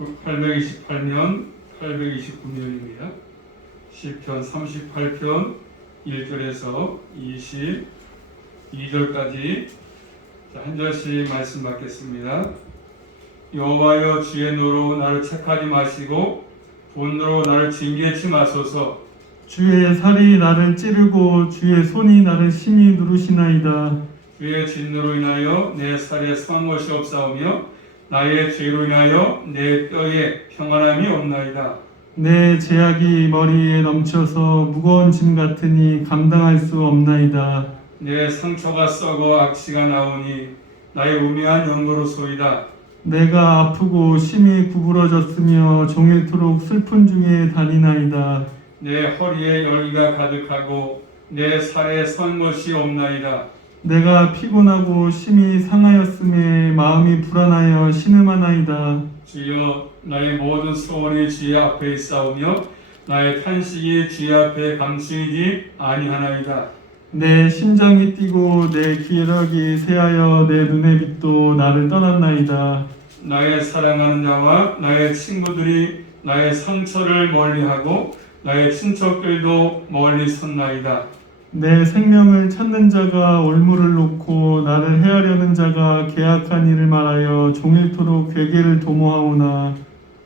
828면 829면입니다. 시편 38편 1절에서 22절까지 한 절씩 말씀 받겠습니다. 여호와여, 주의 노로 나를 책하지 마시고 분노로 나를 징계치 마소서. 주의 살이 나를 찌르고 주의 손이 나를 심히 누르시나이다. 주의 진노로 인하여 내 살에 상한 것이 없사오며 나의 죄로 인하여 내 뼈에 평안함이 없나이다. 내 죄악이 머리에 넘쳐서 무거운 짐 같으니 감당할 수 없나이다. 내 상처가 썩어 악취가 나오니 나의 우매한 연고로소이다. 내가 아프고 심히 구부러졌으며 종일토록 슬픈 중에 다니나이다. 내 허리에 열기가 가득하고 내 살에 선 것이 없나이다. 내가 피곤하고 심히 상하였음에 마음이 불안하여 신음하나이다. 주여, 나의 모든 소원이 주의 앞에 있사오며 나의 탄식이 주의 앞에 감추이지 아니하나이다. 내 심장이 뛰고 내 기력이 쇠하여 내 눈의 빛도 나를 떠났나이다. 나의 사랑하는 자와 나의 친구들이 나의 상처를 멀리하고 나의 친척들도 멀리 섰나이다. 내 생명을 찾는 자가 올무를 놓고 나를 해하려는 자가 계악한 일을 말하여 종일토록 괴계를 도모하오나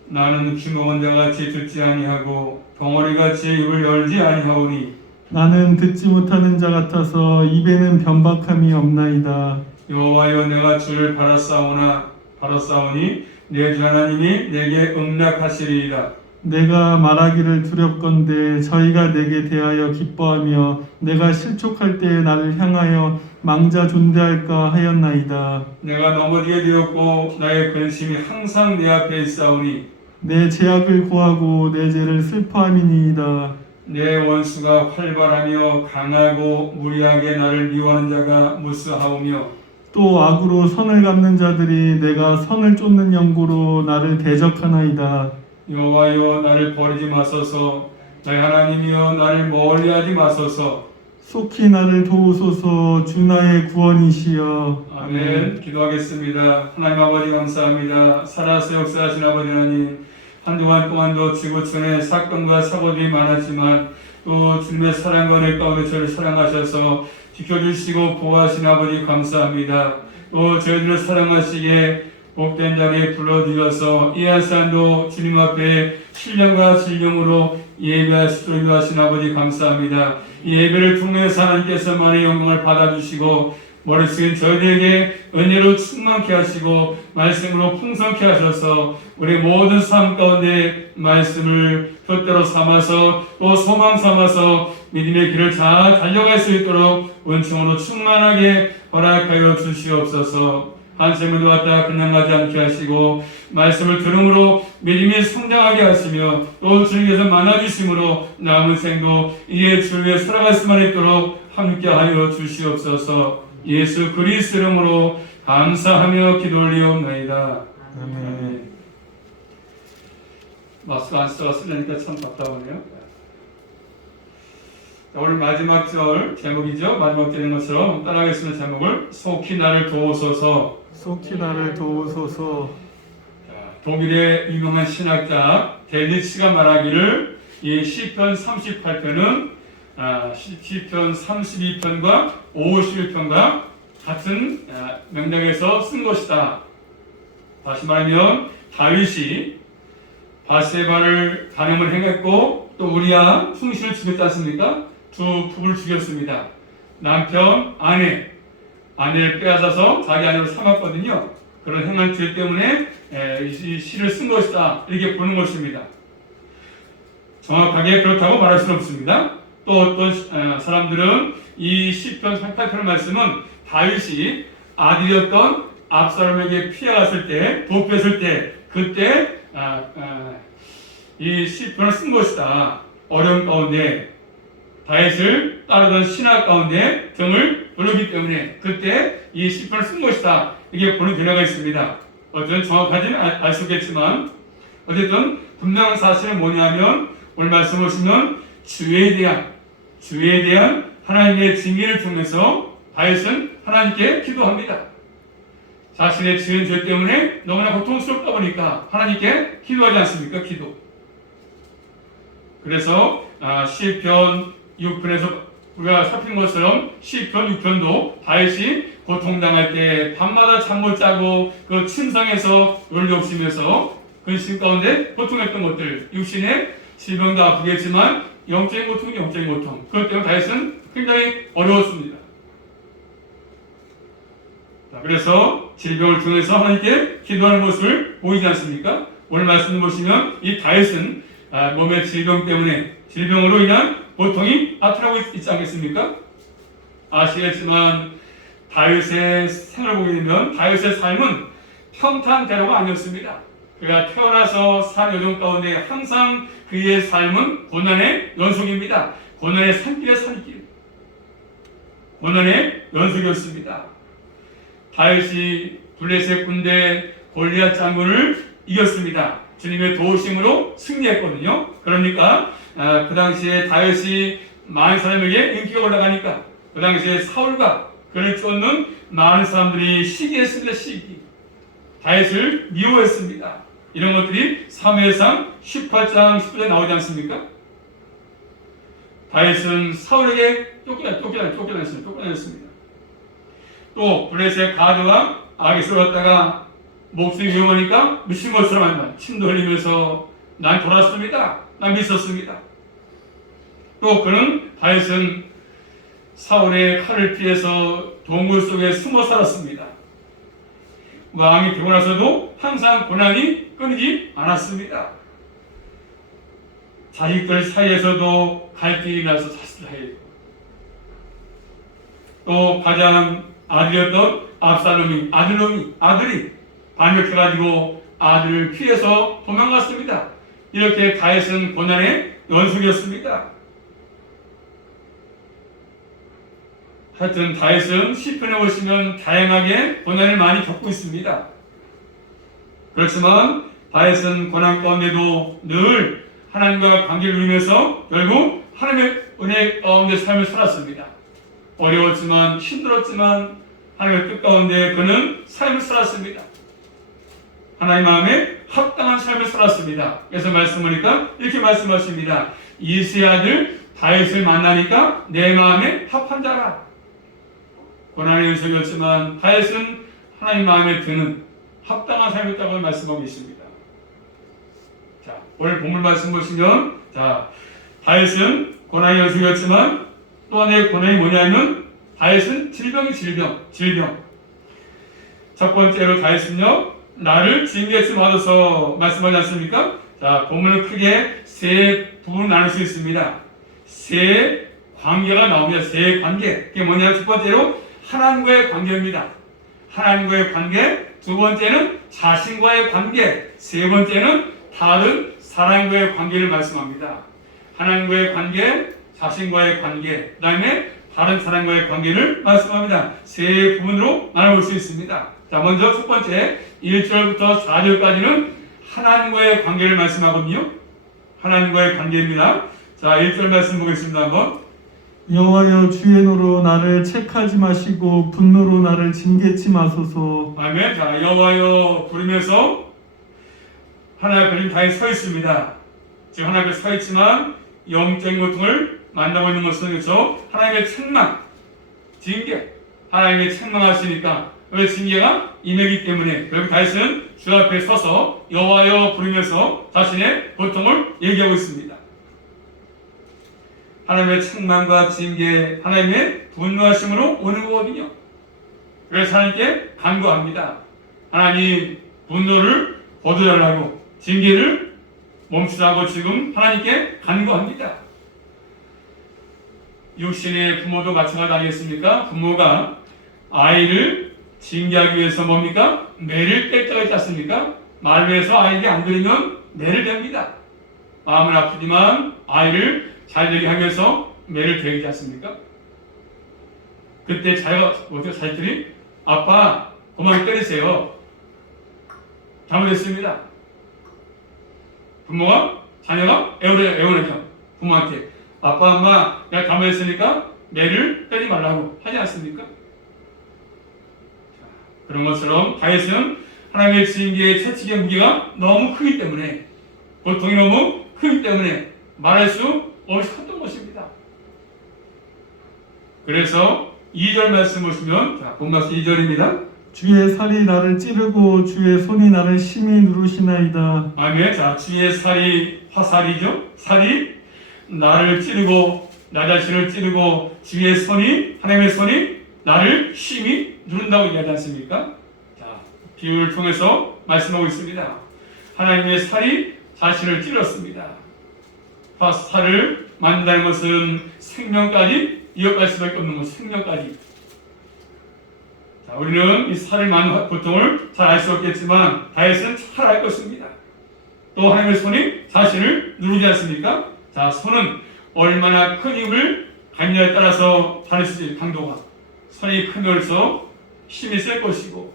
나는 귀머건 자같이 듣지 아니하고 덩어리같이 입을 열지 아니하오니 나는 듣지 못하는 자 같아서 입에는 변박함이 없나이다. 여호와여, 내가 주를 바랐사오니 내 주 하나님이 내게 응답하시리이다. 내가 말하기를 두렵건대 저희가 내게 대하여 기뻐하며 내가 실족할 때에 나를 향하여 망자 존대할까 하였나이다. 내가 넘어지게 되었고 나의 근심이 항상 내 앞에 있사오니 내 죄악을 고하고 내 죄를 슬퍼함이니이다. 내 원수가 활발하며 강하고 무리하게 나를 미워하는 자가 무수하오며 또 악으로 선을 갚는 자들이 내가 선을 쫓는 연고로 나를 대적하나이다. 여호와여, 나를 버리지 마소서. 나의 하나님이여, 나를 멀리하지 마소서. 속히 나를 도우소서. 주 나의 구원이시여. 아멘. 기도하겠습니다. 하나님 아버지, 감사합니다. 살아서 역사하신 아버지 하나님, 한동안 동안도 지구촌에 사건과 사고들이 많았지만 또 주님의 사랑과 은혜 가운데 저를 사랑하셔서 지켜주시고 보호하신 아버지 감사합니다. 또 저희들을 사랑하시기에 복된 자리에 불러주셔서 이 한 시간도 주님 앞에 신령과 진령으로 예배하시도록 하신 아버지 감사합니다. 이 예배를 통해서 하나님께서 많은 영광을 받아주시고 머릿속에 저희들에게 은혜로 충만케 하시고 말씀으로 풍성케 하셔서 우리 모든 삶 가운데 말씀을 표대로 삼아서 또 소망 삼아서 믿음의 길을 잘 달려갈 수 있도록 은총으로 충만하게 허락하여 주시옵소서. 한샘을 왔다 그냥 가지 않게 하시고 말씀을 들음으로 믿음이 성장하게 하시며 또 주님께서 만나주심으로 남은 생도 이에 주 위에 살아갈 수만 있도록 함께하여 주시옵소서. 예수 그리스도 이름으로 감사하며 기도 올리옵나이다. 아멘. 마스크 안 쓰다가 쓰려니까 참 답답하네요. 오늘 마지막 절 제목이죠. 마지막 절인 것처럼 따라하겠습니다. 제목을 속히 나를 도우소서. 속히 나를 도우소서. 독일의 유명한 신학자 델리치가 말하기를 이 시편 38편은 시편 32편과 51편과 같은 맥락에서 쓴 것이다. 다시 말하면 다윗이 바세바를 간음을 행했고 또 우리아 풍신을 죽였지 않습니까? 두 부부를 죽였습니다. 남편, 아내를 빼앗아서 자기 아내로 삼았거든요. 그런 행한 죄 때문에 이 시를 쓴 것이다. 이렇게 보는 것입니다. 정확하게 그렇다고 말할 수는 없습니다. 또 어떤 사람들은 이 시편 38편 말씀은 다윗이 아들이었던 압살롬에게 피해갔을 때, 도피했을 때, 그때 이 시편을 쓴 것이다. 어려운 가운데 다윗을 따르던 신하 가운데 등을 부르기 때문에 그때 이 시편을 쓴 것이다. 이게 보는 견해가 있습니다. 어쨌든 정확하지는 알 수 없겠지만 어쨌든 분명한 사실은 뭐냐면 오늘 말씀 보시면 주에 대한 하나님의 징계를 통해서 다윗은 하나님께 기도합니다. 자신의 지은 죄 때문에 너무나 고통스럽다 보니까 하나님께 기도하지 않습니까? 기도. 그래서 시편 6편에서 우리가 살핀 것처럼 시편 6편도 다윗이 고통당할 때 밤마다 잠 못 자고 그 침상에서 울욕심에서 근심 가운데 고통했던 것들, 육신의 질병도 아프겠지만 영적인 고통이 영적인 고통. 그것 때문에 다윗은 굉장히 어려웠습니다. 그래서 질병을 통해서 하나님께 기도하는 모습을 보이지 않습니까? 오늘 말씀을 보시면 이 다윗은 몸의 질병 때문에 질병으로 인한 고통이 나타나고 있지 않겠습니까? 아시겠지만 다윗의 생활을 보게 되면 다윗의 삶은 평탄대로가 아니었습니다. 그가 태어나서 산 여정 가운데 항상 그의 삶은 고난의 연속입니다. 고난의 산길의 산길, 고난의 연속이었습니다. 다윗이 블레셋 군대 골리앗 장군을 이겼습니다. 주님의 도우심으로 승리했거든요. 그러니까 그 당시에 다윗이 많은 사람에게 인기가 올라가니까 그 당시에 사울과 그를 쫓는 많은 사람들이 시기했습니다. 시기. 다윗을 미워했습니다. 이런 것들이 사무엘상 18장 10절에 나오지 않습니까? 다윗은 사울에게 쫓겨났습니다. 또 블레셋 가드가 아기스로 갔다가 목숨이 위험하니까 미친 것처럼 한다. 침도 흘리면서 난 돌았습니다. 난 믿었습니다. 또 그는 다윗은 사울의 칼을 피해서 동굴 속에 숨어 살았습니다. 왕이 되고 나서도 항상 고난이 끊이지 않았습니다. 자식들 사이에서도 갈등이 나서 자식들 사이에 또 가장 아들이었던 아들이 반역해가지고 아들을 피해서 도망갔습니다. 이렇게 다윗은 고난의 연속이었습니다. 하여튼 다윗은 시편에 보시면 다양하게 고난을 많이 겪고 있습니다. 그렇지만 다윗은 고난 가운데도 늘 하나님과 관계를 누리면서 결국 하나님의 은혜 가운데 삶을 살았습니다. 어려웠지만 힘들었지만 하나님의 뜻 가운데 그는 삶을 살았습니다. 하나님 마음에 합당한 삶을 살았습니다. 그래서 말씀하니까 이렇게 말씀하십니다. 이새의 아들 다윗을 만나니까 내 마음에 합한 자라. 고난의 연속이었지만 다윗은 하나님 마음에 드는 합당한 삶이었다고 말씀하고 계십니다. 자, 오늘 본문 말씀 보시면 다윗은 고난의 연속이었지만 또 하나의 고난이 뭐냐면 다윗은 질병. 첫 번째로 다윗은요 나를 징계에서 받아서 말씀하지 않습니까? 자, 본문을 크게 세 부분으로 나눌 수 있습니다. 세 관계가 나옵니다. 세 관계. 그게 뭐냐면 첫 번째로 하나님과의 관계입니다. 하나님과의 관계. 두 번째는 자신과의 관계. 세 번째는 다른 사람과의 관계를 말씀합니다. 하나님과의 관계, 자신과의 관계, 그 다음에 다른 사람과의 관계를 말씀합니다. 세 부분으로 나눠볼 수 있습니다. 자, 먼저 첫 번째 1절부터 4절까지는 하나님과의 관계를 말씀하거든요. 하나님과의 관계입니다. 자, 1절 말씀 보겠습니다. 한번. 여호와여 주의 노로 나를 책하지 마시고 분노로 나를 징계치 마소서. 아멘. 자, 여호와여 부르면서 하나님 앞에 다윗이 서 있습니다. 지금 하나님 앞에 서 있지만 영적인 고통을 만나고 있는 것은 그렇죠. 하나님의 책망, 징계. 하나님의 책망하시니까 왜 징계가 임하기 때문에 결국 다윗은 주 앞에 서서 여호와여 부르면서 자신의 고통을 얘기하고 있습니다. 하나님의 책망과 징계, 하나님의 분노하심으로 오는 거거든요. 그래서 하나님께 간구합니다. 하나님 분노를 거두달라고 징계를 멈추라고 지금 하나님께 간구합니다. 육신의 부모도 마찬가지 아니겠습니까? 부모가 아이를 징계하기 위해서 뭡니까? 매를 뗄 때가 있지 않습니까? 말로 해서 아이에게 안 들으면 매를 댑니다. 마음은 아프지만 아이를 잘 되게 하기 위해서 매를 대지 않습니까? 그때 자식들이 아빠 그만 때리세요. 잘못했습니다. 부모가 자녀가 애원해요. 부모한테 아빠 엄마 내가 잘못했으니까 매를 때리지 말라고 하지 않습니까? 그런 것처럼 다윗은 하나님의 징계의 채찍의 무게가 너무 크기 때문에, 고통이 너무 크기 때문에 말할 수 없었던 것입니다. 그래서 2절 말씀 보시면, 자, 본 말씀 2절입니다. 주의 살이 나를 찌르고 주의 손이 나를 심히 누르시나이다. 아멘. 자, 주의 살이 화살이죠. 살이 나를 찌르고, 나 자신을 찌르고, 주의 손이, 하나님의 손이 나를 심히 누른다고 얘기하지 않습니까? 자, 비유를 통해서 말씀하고 있습니다. 하나님의 살이 자신을 찔렀습니다. 살을 만든다는 것은 생명까지 이어갈 수밖에 없는 것, 생명까지. 자, 우리는 이 살을 만든 고통을 잘 알 수 없겠지만 다윗은 잘 알 것입니다. 또 하나님의 손이 자신을 누르지 않습니까? 자, 손은 얼마나 큰 힘을 갖느냐에 따라서 다를 수 있는 강도가. 손이 크면서 힘이 셀 것이고,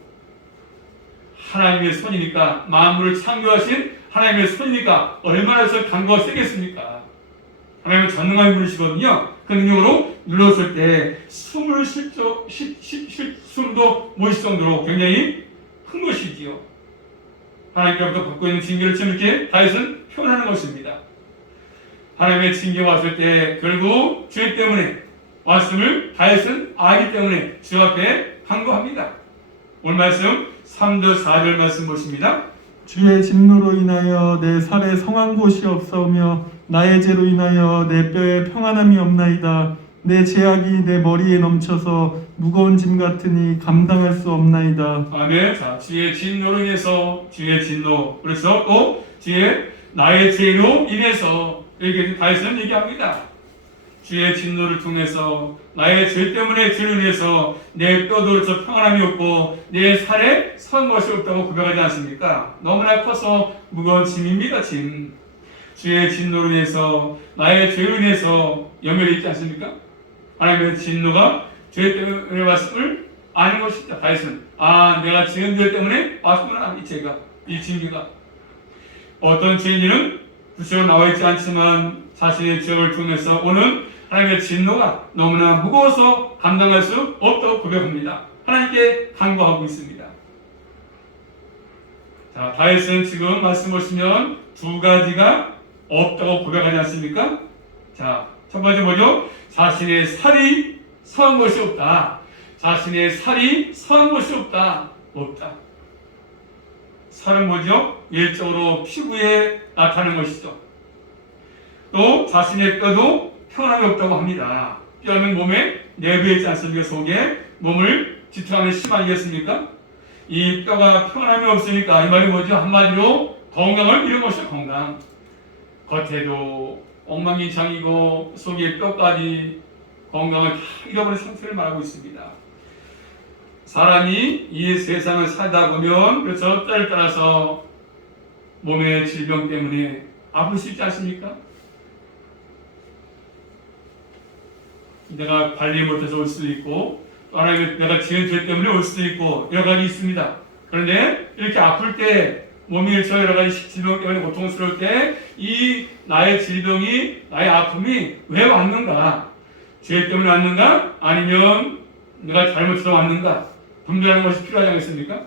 하나님의 손이니까, 만물을 창조하신 하나님의 손이니까 얼마나 더 강도가 세겠습니까? 하나님은 전능한 분이시거든요. 그 능력으로 눌렀을 때 숨을 숨도 못 쉴 정도로 굉장히 큰 것이지요. 하나님께로부터 받고 있는 징계를 이렇게 다윗은 표현하는 것입니다. 하나님의 징계가 왔을 때 결국 죄 때문에 왔음을 다윗은 알기 때문에 주 앞에 간구합니다. 오늘 말씀 3절 4절 말씀 보십니다. 주의 진노로 인하여 내 살에 성한 곳이 없사오며 나의 죄로 인하여 내 뼈에 평안함이 없나이다. 내 죄악이 내 머리에 넘쳐서 무거운 짐 같으니 감당할 수 없나이다. 아멘. 자, 주의 진노로 인해서, 주의 진노, 그래서 또 주의 나의 죄로 인해서, 이렇게 다윗은 얘기합니다. 주의 진노를 통해서, 나의 죄 때문에 죄로 인해서 내 뼈도 저 평안함이 없고 내 살에 선 것이 없다고 고백하지 않습니까? 너무나 커서 무거운 짐입니다. 짐. 주의 진노로 인해서, 나의 죄로 인해서 연결이 있지 않습니까? 하나님의 진노가 죄 때문에 왔음을 아는 것입니다. 다윗은 내가 지은 죄 때문에 왔구나, 이 죄가, 이 징계가. 어떤 죄인은 구체적으로 나와 있지 않지만 자신의 죄를 통해서 오는 하나님의 진노가 너무나 무거워서 감당할 수 없다고 고백합니다. 하나님께 간구하고 있습니다. 자, 다윗은 지금 말씀 보시면 두 가지가 없다고 고백하지 않습니까? 자, 첫 번째 뭐죠? 자신의 살이 서한 것이 없다. 자신의 살이 서한 것이 없다. 없다. 살은 뭐죠? 일적으로 피부에 나타나는 것이죠. 또 자신의 뼈도 평안함이 없다고 합니다. 뼈는 몸에 내부에 있지 않습니까? 속에 몸을 지탱하는 심 아니겠습니까? 이 뼈가 평안함이 없으니까 이 말이 뭐죠? 한마디로 건강을 잃은 것이죠. 건강. 겉에도 엉망진창이고 속에 뼈까지 건강을 다 잃어버린 상태를 말하고 있습니다. 사람이 이 세상을 살다 보면 그래서 때를 따라서 몸의 질병 때문에 아플 수 있지 않습니까? 내가 관리 못해서 올 수도 있고, 또 하나의 내가 지은 죄 때문에 올 수도 있고, 여러 가지 있습니다. 그런데 이렇게 아플 때, 몸이 저 여러 가지 질병 때문에 고통스러울 때, 이 나의 질병이, 나의 아픔이 왜 왔는가? 죄 때문에 왔는가? 아니면 내가 잘못해서 왔는가? 분별하는 것이 필요하지 않겠습니까?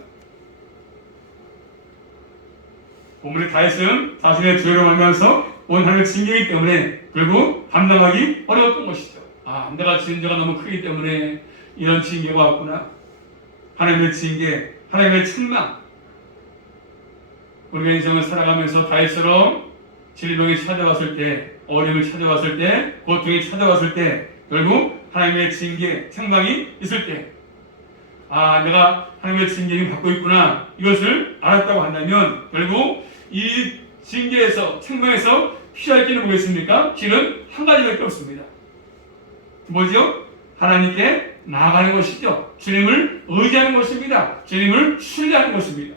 본문의 다윗은 자신의 죄로 말미암아서 온 하늘을 징계이기 때문에 결국 감당하기 어려웠던 것이죠. 내가 지은 죄가 너무 크기 때문에 이런 징계가 왔구나. 하나님의 징계, 하나님의 책망. 우리가 인생을 살아가면서 다윗처럼 질병이 찾아왔을 때, 어려움이 찾아왔을 때, 고통이 찾아왔을 때, 결국 하나님의 징계, 책망이 있을 때, 내가 하나님의 징계를 받고 있구나. 이것을 알았다고 한다면 결국 이 징계에서, 책망에서 피할 길은 뭐겠습니까? 길은 한 가지밖에 없습니다. 뭐죠? 하나님께 나아가는 것이죠. 주님을 의지하는 것입니다. 주님을 신뢰하는 것입니다.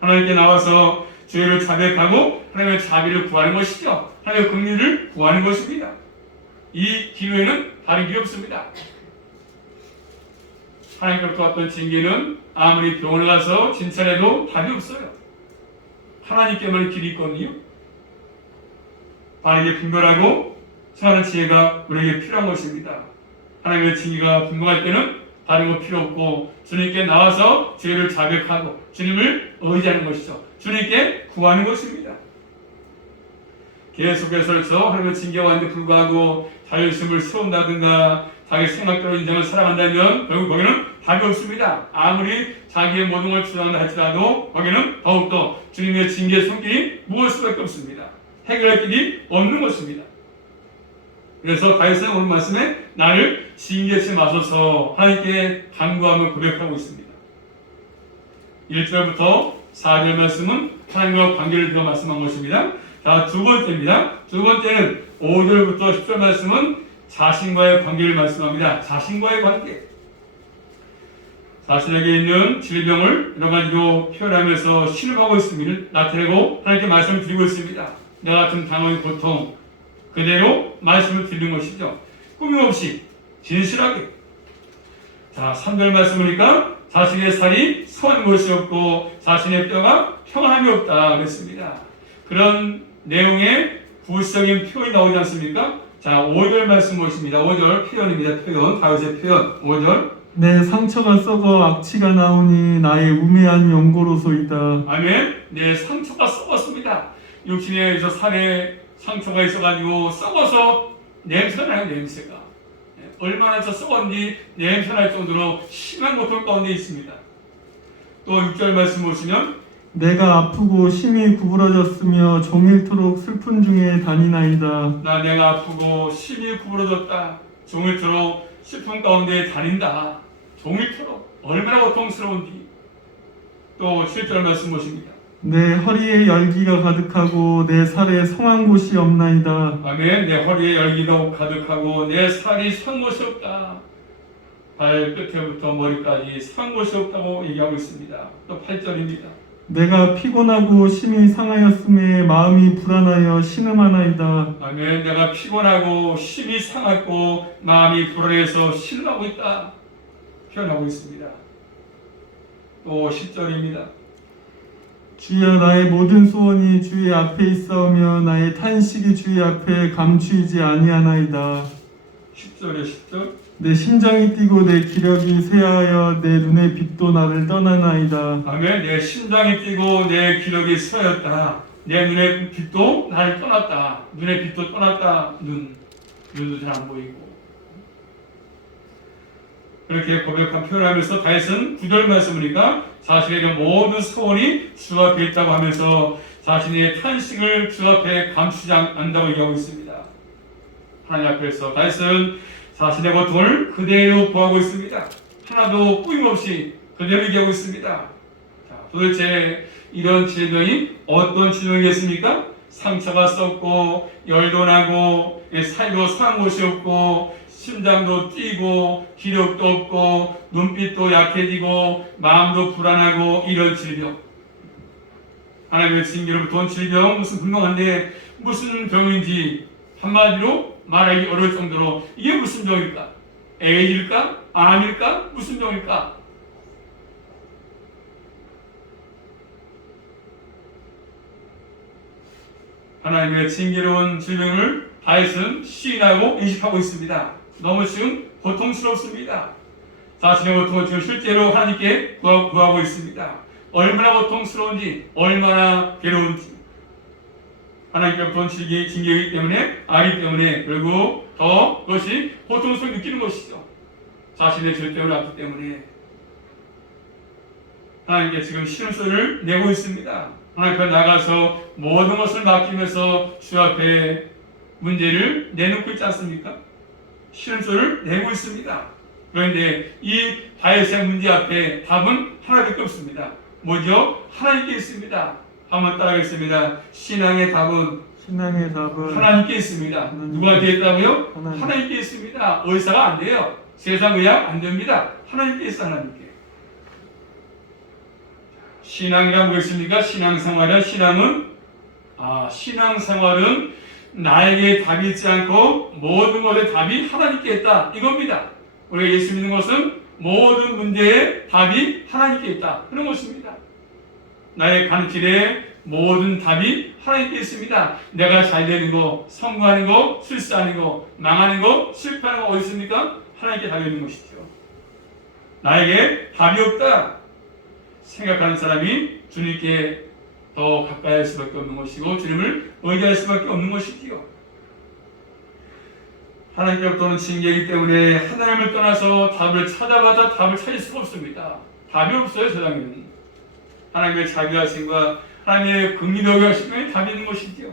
하나님께 나와서 죄를 자백하고 하나님의 자비를 구하는 것이죠. 하나님의 긍휼을 구하는 것입니다. 이 기회는 다른 길이 없습니다. 하나님께로부터 왔던 징계는 아무리 병원에 가서 진찰해도 답이 없어요. 하나님께만 길이 있거든요. 바르게 분별하고 사는 지혜가 우리에게 필요한 것입니다. 하나님의 징계가 분명할 때는 다른 거 필요 없고 주님께 나와서 죄를 자백하고 주님을 의지하는 것이죠. 주님께 구하는 것입니다. 계속해서 하나님의 징계와는데 불구하고 자존심을 세운다든가 자기 생각대로 인생을 살아간다면 결국 거기는 답이 없습니다. 아무리 자기의 모든 걸 주장한다 할지라도 거기는 더욱더 주님의 징계의 손길이 무거울 수밖에 없습니다. 해결할 길이 없는 것입니다. 그래서 다윗은 오늘 말씀에 나를 징계치 마소서 하나님께 간구하며 고백하고 있습니다. 1절부터 4절 말씀은 하나님과 관계를 들어 말씀한 것입니다. 자, 두 번째입니다. 두 번째는 5절부터 10절 말씀은 자신과의 관계를 말씀합니다. 자신과의 관계. 자신에게 있는 질병을 여러 가지로 표현하면서 신음하고 있습니다. 나타내고 하나님께 말씀을 드리고 있습니다. 내가 같은 당원의 고통 그대로 말씀을 드리는 것이죠. 꾸밈없이 진실하게. 자, 3절 말씀 보니까 자신의 살이 성한 것이 없고 자신의 뼈가 평안함이 없다 그랬습니다. 그런 내용의 구체적인 표현이 나오지 않습니까? 자, 5절 말씀 보십니다. 5절 표현입니다. 표현, 다윗의 표현. 5절. 내 상처가 썩어 악취가 나오니 나의 우매한 연고로소이다. 아멘. 내 상처가 썩었습니다. 육신에서 살에 상처가 있어가지고 썩어서 냄새가 나요. 냄새가. 얼마나 더 썩었는지 냄새 날 정도로 심한 고통 가운데 있습니다. 또 6절 말씀 보시면 내가 아프고 심히 구부러졌으며 종일토록 슬픈 중에 다니나이다. 내가 아프고 심히 구부러졌다. 종일토록 슬픔 가운데 다닌다. 종일토록 얼마나 고통스러운지. 또 7절 말씀 보십니다. 내 허리에 열기가 가득하고 내 살에 성한 곳이 없나이다. 아멘. 내 허리에 열기가 가득하고 내 살이 산 곳이 없다. 발끝에부터 머리까지 산 곳이 없다고 얘기하고 있습니다. 또 8절입니다. 내가 피곤하고 심히 상하였음에 마음이 불안하여 신음하나이다. 아멘. 내가 피곤하고 심히 상하고 마음이 불안해서 신음하고 있다. 표현하고 있습니다. 또 10절입니다. 주여 나의 모든 소원이 주의 앞에 있사오며 나의 탄식이 주의 앞에 감추이지 아니하나이다. 10절에 10절. 내 심장이 뛰고 내 기력이 쇠하여 내 눈의 빛도 나를 떠나나이다. 아멘. 내 심장이 뛰고 내 기력이 쇠하였다. 내 눈의 빛도 나를 떠났다. 눈의 빛도 떠났다. 눈도 잘 안 보이고. 그렇게 고백한 표현하면서 다윗은 9절 말씀이니까 자신에게 모든 소원이 주 앞에 있다고 하면서 자신의 탄식을 주 앞에 감추지 않는다고 얘기하고 있습니다. 하나님 앞에서 다윗은 자신의 고통을 그대로 보하고 있습니다. 하나도 꾸밈없이 그대로 얘기하고 있습니다. 자, 도대체 이런 질병이 어떤 질병이겠습니까? 상처가 썩고 열도 나고 살도 상한 곳이 없고 심장도 뛰고 기력도 없고 눈빛도 약해지고 마음도 불안하고 이런 질병. 하나님의 징계로부터 온 질병 무슨 분명한데 무슨 병인지 한마디로 말하기 어려울 정도로 이게 무슨 병일까? 에이즈일까? 암일까? 무슨 병일까? 하나님의 징계로운 질병을 다윗은 시인하고 인식하고 있습니다. 너무 지금 고통스럽습니다. 자신의 고통을 지금 실제로 하나님께 구하고 있습니다. 얼마나 고통스러운지, 얼마나 괴로운지. 하나님께부터 온 징계이기 때문에, 알기 때문에, 그리고 더 그것이 고통스럽게 느끼는 것이죠. 자신의 죄 때문에 왔기 때문에. 하나님께 지금 신음소리를 내고 있습니다. 하나님 앞에 나가서 모든 것을 맡기면서 주 앞에 문제를 내놓고 있지 않습니까? 신음소리를 내고 있습니다. 그런데 이 다윗의 문제 앞에 답은 하나밖에 없습니다. 뭐죠? 하나님께 있습니다. 한번 따라하겠습니다. 신앙의 답은 하나님께 있습니다. 누구한테 있다고요? 하나님께 있습니다. 의사가 안 돼요. 세상 의학 안 됩니다. 하나님께 있어. 하나님께. 신앙이란 무엇입니까? 신앙생활은 신앙생활은 나에게 답이 있지 않고 모든 것의 답이 하나님께 있다. 이겁니다. 우리가 예수 믿는 것은 모든 문제의 답이 하나님께 있다. 그런 것입니다. 나의 가는 길에 모든 답이 하나님께 있습니다. 내가 잘 되는 거, 성공하는 거, 실수하는 거, 망하는 거, 실패하는 거 어디 있습니까? 하나님께 달려 있는 것이죠. 나에게 답이 없다 생각하는 사람이 주님께 더 가까이 할 수밖에 없는 것이고 주님을 의지할 수밖에 없는 것이지요. 하나님께로부터는 징계이기 때문에 하나님을 떠나서 답을 찾아봐도 답을 찾을 수가 없습니다. 답이 없어요, 세상에는. 하나님의 자비하심과 하나님의 긍휼하게 하심에 답이 있는 것이지요.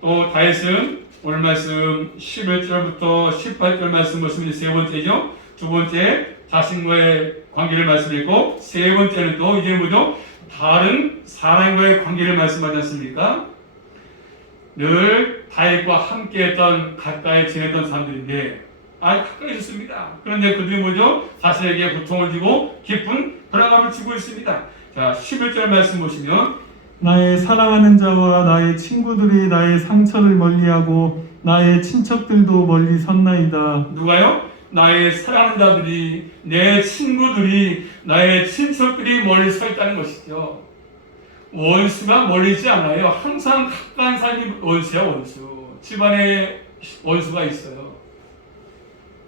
또 다윗은 오늘 말씀 11절부터 18절 말씀 보시면 세 번째죠. 두 번째 자신과의 관계를 말씀했고 세 번째는 또 이제 뭐죠? 다른 사람과의 관계를 말씀하지 않습니까? 늘 다윗과 함께했던 가까이 지냈던 사람들인데 아주 가까이 있었습니다. 그런데 그들이 뭐죠? 자신에게 고통을 주고 깊은 불안감을 주고 있습니다. 자, 11절 말씀 보시면 나의 사랑하는 자와 나의 친구들이 나의 상처를 멀리하고 나의 친척들도 멀리 섰나이다. 누가요? 나의 사랑하는 자들이, 내 친구들이, 나의 친척들이 멀리 서 있다는 것이죠. 원수가 멀리 있지 않아요. 항상 가까운 사람이 원수야, 원수. 집안에 원수가 있어요.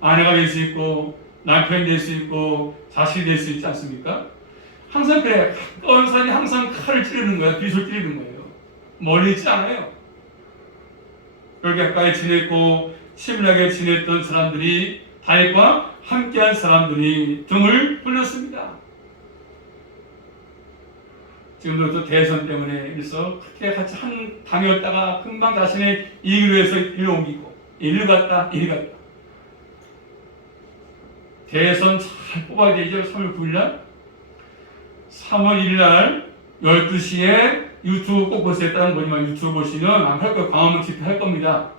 아내가 될 수 있고, 남편이 될 수 있고, 자식이 될 수 있지 않습니까? 항상 그래. 가까운 사람이 항상 칼을 찌르는 거야. 빗을 찌르는 거예요. 멀리 있지 않아요. 그렇게 가까이 지냈고, 친밀하게 지냈던 사람들이 다윗과 함께한 사람들이 등을 돌렸습니다. 지금도 또 대선 때문에 그래서 그렇게 같이 한 당이었다가 금방 자신의 이익을 위해서 일로 옮기고 이리 갔다 이리 갔다. 대선 잘 뽑아야 되죠. 3월 9일 날 3월 1일 날 12시에 유튜브 꼭 보세요. 다른 거지만 유튜브 보시면 안 할 거예요. 광화문 집회 할 겁니다.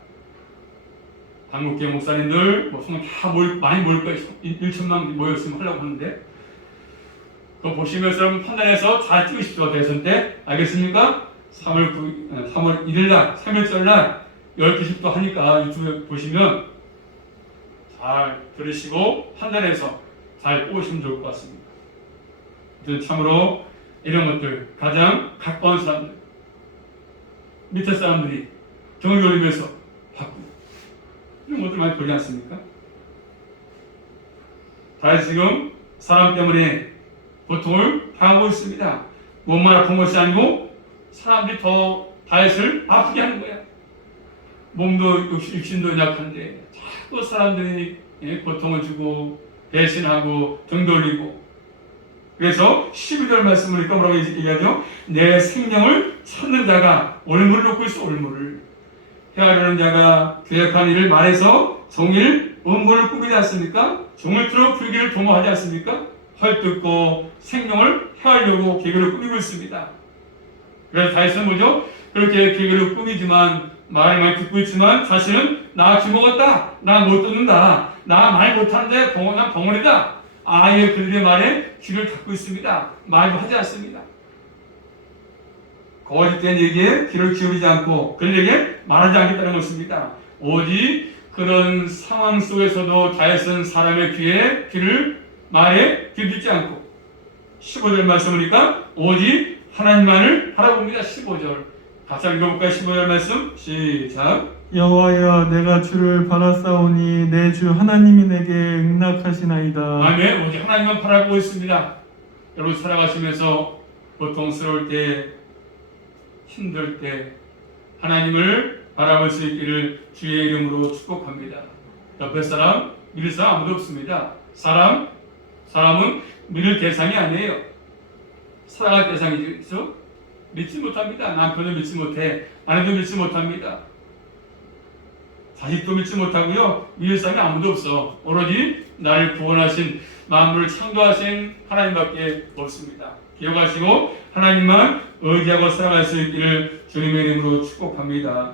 한국계 목사님들 뭐 다 많이 모일 거예요. 1천만 모였으면 하려고 하는데 그거 보시면서 여러분 판단해서 잘 찍으십시오. 대선 때 알겠습니까? 3월 1일 날 3일절 날 12시 또 하니까 유튜브 보시면 잘 들으시고 판단해서 잘 뽑으시면 좋을 것 같습니다. 참으로 이런 것들 가장 가까운 사람들 밑에 사람들이 등을 돌리면서 바꾸고 이런 것들 많이 보지 않습니까? 다윗 지금 사람 때문에 고통을 당하고 있습니다. 몸만 아픈 것이 아니고 사람들이 더 다윗을 아프게 하는 거야. 몸도 육신도 약한데 자꾸 사람들이 고통을 주고 배신하고 등 돌리고 그래서 12절 말씀을 읽고 뭐라고 얘기하죠? 내 생명을 찾는 자가 올무를 놓고 있어. 올무를 헤아리는 자가 계획한 일을 말해서 종일 음모를 꾸미지 않습니까? 종을 틀어 불길을 도모하지 않습니까? 헐뜯고 생명을 헤아리려고 계획을 꾸미고 있습니다. 그래서 다윗은 뭐죠? 그렇게 계획을 꾸미지만 말을 많이 듣고 있지만 자신은 나 기먹었다. 나 못 듣는다. 나 말 못하는데 난 벙어리다. 아예 그들의 말에 귀를 닫고 있습니다. 말도 하지 않습니다. 거짓된 얘기에 귀를 기울이지 않고 그들에게 말하지 않겠다는 것입니다. 오직 그런 상황 속에서도 다윗은 사람의 말에 귀를 듣지 않고 15절 말씀이니까 오직 하나님만을 바라봅니다. 15절 같이 읽어볼까요? 15절 말씀 시작. 여호와여 내가 주를 바라사오니 내 주 하나님이 내게 응낙하시나이다. 아멘. 오직 하나님만 바라보고 있습니다. 여러분 살아가시면서 고통스러울 때 힘들 때 하나님을 바라볼 수 있기를 주의 이름으로 축복합니다. 옆에 사람 믿을 사람 아무도 없습니다. 사람은 믿을 대상이 아니에요. 살아갈 대상이죠. 믿지 못합니다. 남편도 믿지 못해. 아내도 믿지 못합니다. 자식도 믿지 못하고요. 믿을 사람이 아무도 없어. 오로지 나를 구원하신 만물을 창조하신 하나님밖에 없습니다. 기억하시고 하나님만 의지하고 살아갈 수 있기를 주님의 이름으로 축복합니다.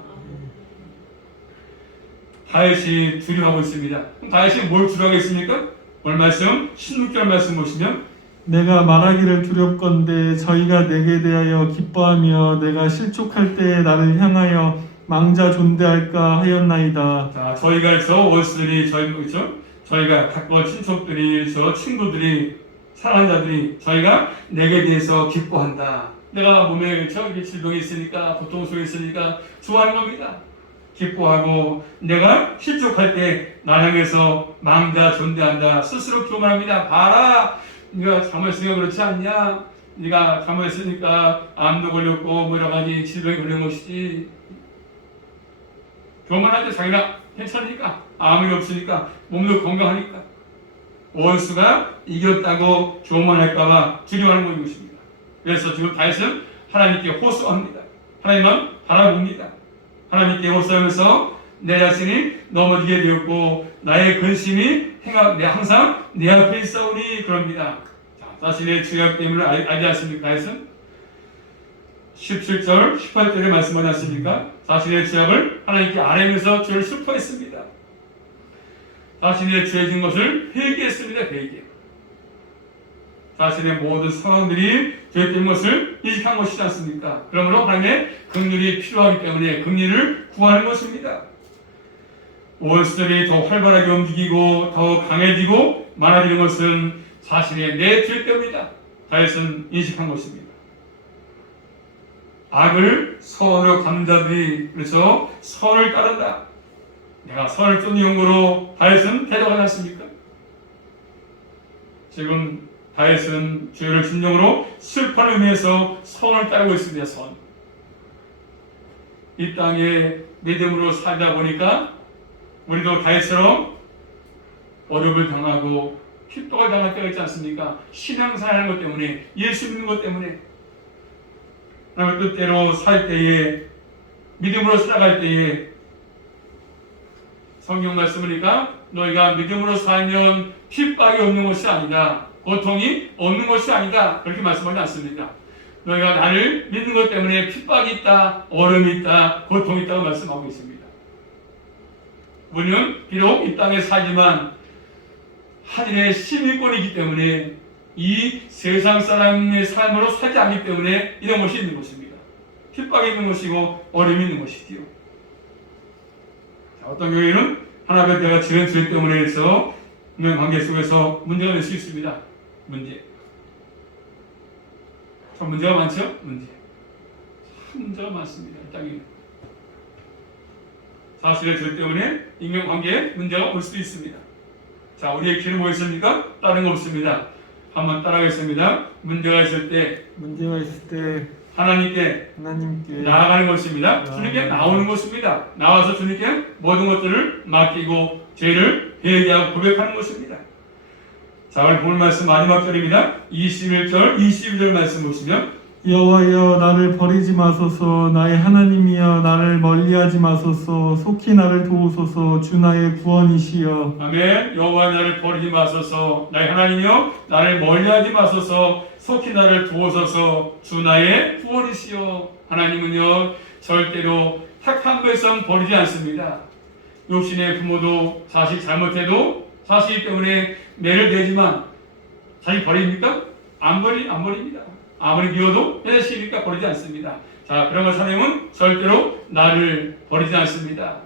다윗이 두려워하고 있습니다. 그럼 다윗이 뭘 두려워하겠습니까? 오늘 말씀 16절 말씀 보시면 내가 말하기를 두렵건대 저희가 내게 대하여 기뻐하며 내가 실족할 때에 나를 향하여 망자 존대할까 하였나이다. 자, 저희가 원수들이 저희가 가까운 친척들이 친구들이 사랑하는 자들이 저희가 내게 대해서 기뻐한다. 내가 몸에 질병이 있으니까 고통 속에 있으니까 좋아하는 겁니다. 기뻐하고 내가 실족할 때 날 향해서 망자 존대한다. 스스로 교만합니다. 봐라, 네가 잘못했으니까 그렇지 않냐? 네가 잘못했으니까 암도 걸렸고 뭐 여러 가지 질병이 걸린 것이지. 교만할 때 자기가 괜찮으니까, 암이 없으니까, 몸도 건강하니까 원수가 이겼다고 교만할까봐 두려워하는 것입니다. 그래서 지금 다윗은 하나님께 호소합니다. 하나님만 바라봅니다. 하나님께 호소하면서 내 자신이 넘어지게 되었고 나의 근심이 항상 내 앞에 있사오니 그럽니다. 자, 자신의 죄악 때문에 알지 않습니까? 다윗은 17절, 18절에 말씀하지 않습니까? 자신의 죄악을 하나님께 아뢰면서 죄를 슬퍼했습니다. 자신의 죄 진 것을 회개했습니다. 회개. 자신의 모든 상황들이 죄된 것을 인식한 것이지 않습니까? 그러므로 하나님의 긍휼이 필요하기 때문에 긍휼을 구하는 것입니다. 원수들이 더 활발하게 움직이고 더 강해지고 많아지는 것은 자신의 내 죄 때문이다. 다윗은 인식한 것입니다. 악을 선으로 감자들이 그래서 선을 따른다. 내가 선을 쫓는 용도로 다윗은 대적하지 않습니까? 지금 다윗은 죄를 진정으로 슬퍼하는 의미에서 선을 따르고 있습니다. 선. 이 땅에 믿음으로 살다 보니까 우리도 다윗처럼 어려움을 당하고 핍박을 당할 때가 있지 않습니까? 신앙생활하는 것 때문에, 예수 믿는 것 때문에, 하나님의 뜻대로 살 때에, 믿음으로 살아갈 때에 성경 말씀이니까 너희가 믿음으로 살면 핍박이 없는 것이 아니다. 고통이 없는 것이 아니다. 그렇게 말씀하지 않습니다. 너희가 나를 믿는 것 때문에 핍박이 있다, 어려움이 있다, 고통이 있다고 말씀하고 있습니다. 우리는 비록 이 땅에 살지만 하늘의 시민권이기 때문에 이 세상 사람의 삶으로 살지 않기 때문에 이런 것이 있는 것입니다. 핍박이 있는 것이고 어려움이 있는 것이지요. 자, 어떤 경우에는 하나님의 내가 지은 죄 때문에 해서 인간 관계 속에서 문제가 될 수 있습니다. 문제. 참 문제가 많죠? 문제. 참 문제가 많습니다. 이 땅에. 사실의 죄 때문에 인간관계에 문제가 올 수도 있습니다. 자, 우리의 길은 뭐였습니까? 다른 거 없습니다. 한번 따라가겠습니다. 문제가 있을 때 하나님께 나아가는 것입니다. 주님께 나오는 것입니다. 나와서 주님께 모든 것들을 맡기고 죄를 회개하고 고백하는 것입니다. 자, 오늘 본 말씀 마지막 절입니다. 21절, 22절 말씀 보시면 여호와여 나를 버리지 마소서 나의 하나님이여 나를 멀리하지 마소서 속히 나를 도우소서 주 나의 구원이시여. 아멘. 여호와 나를 버리지 마소서 나의 하나님이여 나를 멀리하지 마소서 속히 나를 도우소서 주 나의 구원이시여. 하나님은요 절대로 택한 백성 버리지 않습니다. 육신의 부모도 자식 잘못해도 자식 때문에 매를 내지만 자식 버립니까? 안 버립니다. 아무리 미워도 내 자식이니까 버리지 않습니다. 자, 그런 것 하나님은 절대로 나를 버리지 않습니다.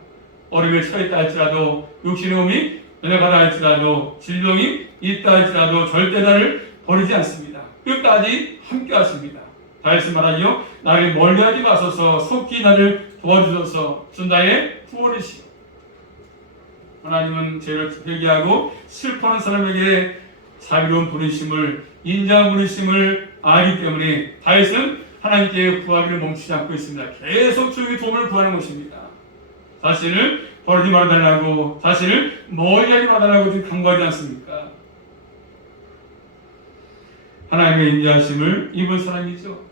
어려움에 처했다 할지라도 육신의 몸이 연약하다 할지라도 질병이 있다 할지라도 절대 나를 버리지 않습니다. 끝까지 함께 하십니다. 다윗은 말하기요 나를 멀리하지 마소서 속히 나를 도와주소서 주 나의 구원이시오. 하나님은 죄를 회개하고 슬퍼하는 사람에게 자비로운 분이심을 인자한 분이심을 알기 때문에 다윗은 하나님께 구하기를 멈추지 않고 있습니다. 계속 주님의 도움을 구하는 것입니다. 자신을 버리지 말아달라고 자신을 멀리하지 말아달라고 지금 강구하지 않습니까? 하나님의 인자하심을 입은 사람이죠.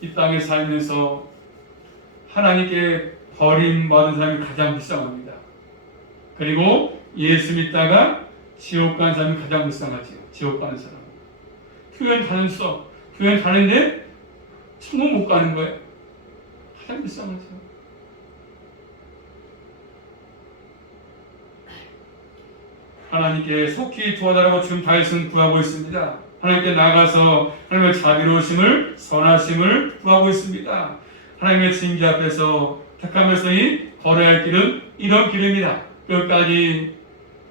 이 땅에 살면서 하나님께 버림받은 사람이 가장 불쌍합니다. 그리고 예수 믿다가 지옥 가는 사람이 가장 불쌍하지요. 지옥 가는 사람. 교회 가는데 천국 못 가는 거예요. 가장 불쌍하죠. 하나님께 속히 도와달라고 지금 다윗은 구하고 있습니다. 하나님께 나가서 하나님의 자비로우심을 선하심을 구하고 있습니다. 하나님의 징계 앞에서 택한 백성이 걸어야 할 길은 이런 길입니다. 끝까지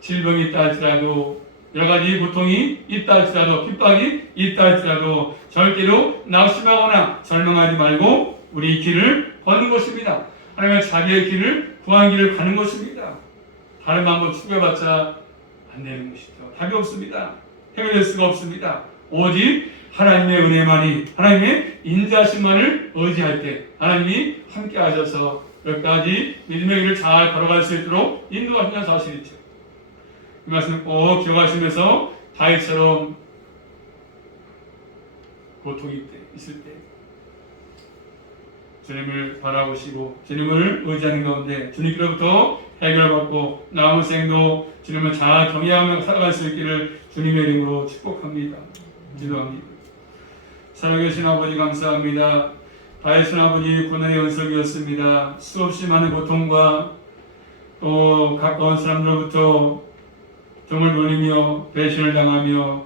질병이 있다 할지라도 여러 가지 고통이 있다 할지라도 핍박이 있다 할지라도 절대로 낙심하거나 절망하지 말고 우리 길을 걷는 것입니다. 하나님의 자기의 길을 구한 길을 가는 것입니다. 다른 방법 추구해봤자 안 되는 것이죠. 답이 없습니다. 해결될 수가 없습니다. 오직 하나님의 은혜만이, 하나님의 인자심만을 의지할 때 하나님이 함께 하셔서 여기까지 믿음의 길을 잘 걸어갈 수 있도록 인도하신다는 사실이죠. 이 말씀을 꼭 기억하시면서 다윗처럼 고통이 있을 때 주님을 바라보시고 주님을 의지하는 가운데 주님께로부터 해결받고 남은 생도 주님을 잘 경외하며 살아갈 수 있기를 주님의 이름으로 축복합니다. 기도합니다. 살아계신 아버지 감사합니다. 다윗은 아버지 고난의 연속이었습니다. 수없이 많은 고통과 또 가까운 사람들로부터 종을 놀리며 배신을 당하며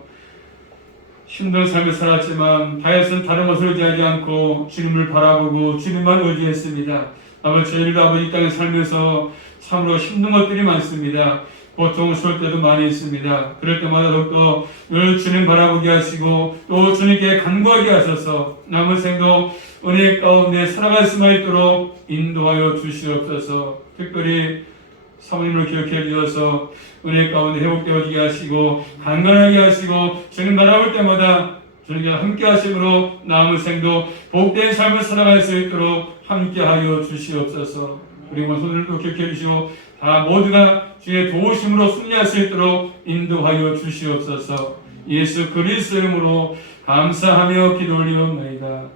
힘든 삶을 살았지만 다윗은 다른 것을 의지하지 않고 주님을 바라보고 주님만 의지했습니다. 아버지 저희들도 아버지 이 땅에 살면서 참으로 힘든 것들이 많습니다. 고통스러울 때도 많이 있습니다. 그럴 때마다 더욱더 늘 주님 바라보게 하시고 또 주님께 간구하게 하셔서 남은 생도 은혜 가운데 살아갈 수만 있도록 인도하여 주시옵소서. 특별히 사모님을 기억해 주셔서 은혜 가운데 회복되어지게 하시고 강건하게 하시고 주님 바라볼 때마다 주님과 함께 하심으로 남은 생도 복된 삶을 살아갈 수 있도록 함께하여 주시옵소서. 우리 모두들도 기억해 주시고 다 모두가 주의 도우심으로 승리할 수 있도록 인도하여 주시옵소서. 예수 그리스도 이름으로 감사하며 기도 올리옵나이다.